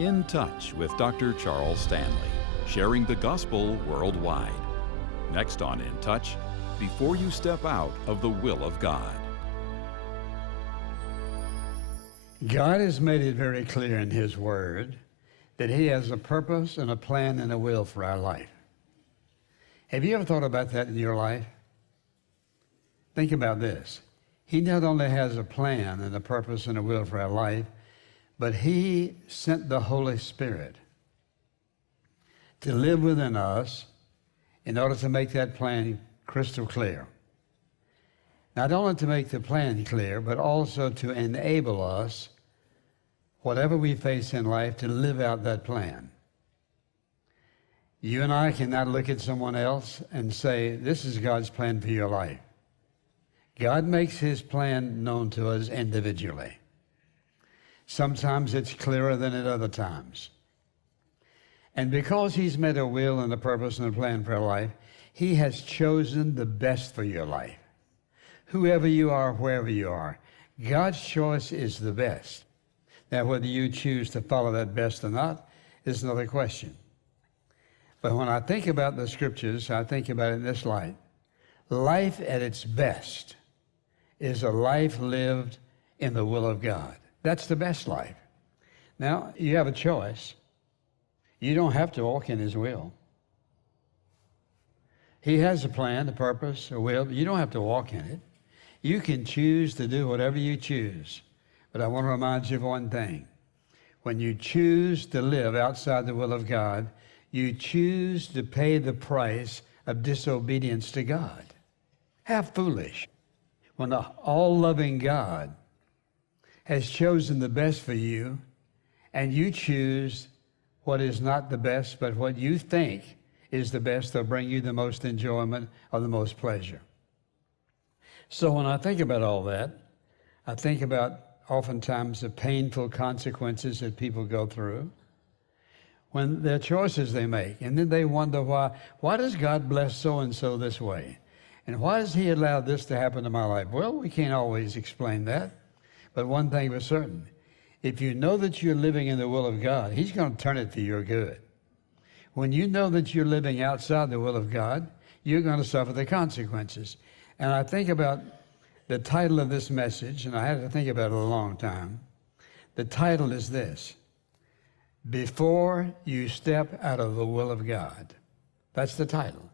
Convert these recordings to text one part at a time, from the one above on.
In Touch with Dr. Charles Stanley, sharing the gospel worldwide. Next on In Touch, before you step out of the will of God. God has made it very clear in His Word that He has a purpose and a plan and a will for our life. Have you ever thought about that in your life? Think about this. He not only has a plan and a purpose and a will for our life, but He sent the Holy Spirit to live within us in order to make that plan crystal clear. Not only to make the plan clear, but also to enable us, whatever we face in life, to live out that plan. You and I cannot look at someone else and say, this is God's plan for your life. God makes His plan known to us individually. Sometimes it's clearer than at other times. And because He's made a will and a purpose and a plan for our life, He has chosen the best for your life. Whoever you are, wherever you are, God's choice is the best. Now, whether you choose to follow that best or not is another question. But when I think about the Scriptures, I think about it in this light. Life at its best is a life lived in the will of God. That's the best life. Now, you have a choice. You don't have to walk in His will. He has a plan, a purpose, a will, but you don't have to walk in it. You can choose to do whatever you choose. But I want to remind you of one thing. When you choose to live outside the will of God, you choose to pay the price of disobedience to God. How foolish. When the all-loving God has chosen the best for you, and you choose what is not the best, but what you think is the best, that'll bring you the most enjoyment or the most pleasure. So when I think about all that, I think about oftentimes the painful consequences that people go through when there are choices they make, and then they wonder why does God bless so-and-so this way? And why does He allow this to happen to my life? Well, we can't always explain that. But one thing was certain, if you know that you're living in the will of God, He's going to turn it for your good. When you know that you're living outside the will of God, you're going to suffer the consequences. And I think about the title of this message, and I had to think about it a long time. The title is this: Before You Step Out of the Will of God. That's the title.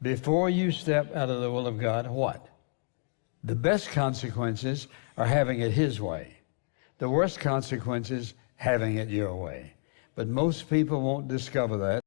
Before you step out of the will of God, what? The best consequences are having it His way. The worst consequences, having it your way. But most people won't discover that